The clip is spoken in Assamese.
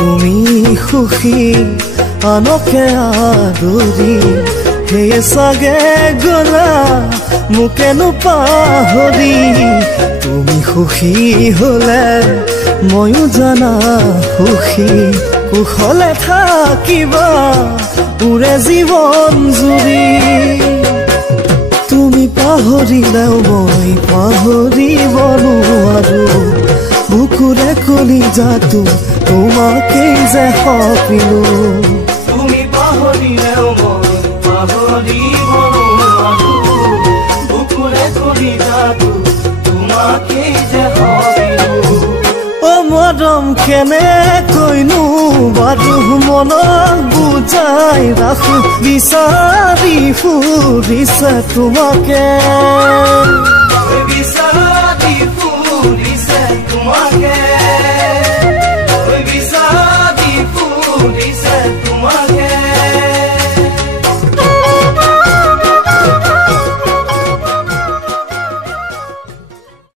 তুমি সুখী আনকে আদৰি সেয়ে চাগে গলা মোকেনো পাহৰি তুমি সুখী হলে ময়ো জানা সুখী কুশলে থাকিবা উৰে জীৱন জুৰি তুমি পাহৰিলেও মই পাহৰিব নোৱাৰো বুকুৰে কলিজাটো তোমাকেই যে সপিলো তুমি পাহৰিলেও মই পাহৰিব নোৱাৰো বুকুৰে কলিজাটো তোমাকেই যে সপিলো অ মৰম কেনেকৈনো বাৰু মনক বুজাই ৰাখো বিচাৰি ফুৰিছে তোমাকে বিচাৰি ফুৰিছে তোমাকে বিচাৰি ফুৰিছে তোমাকে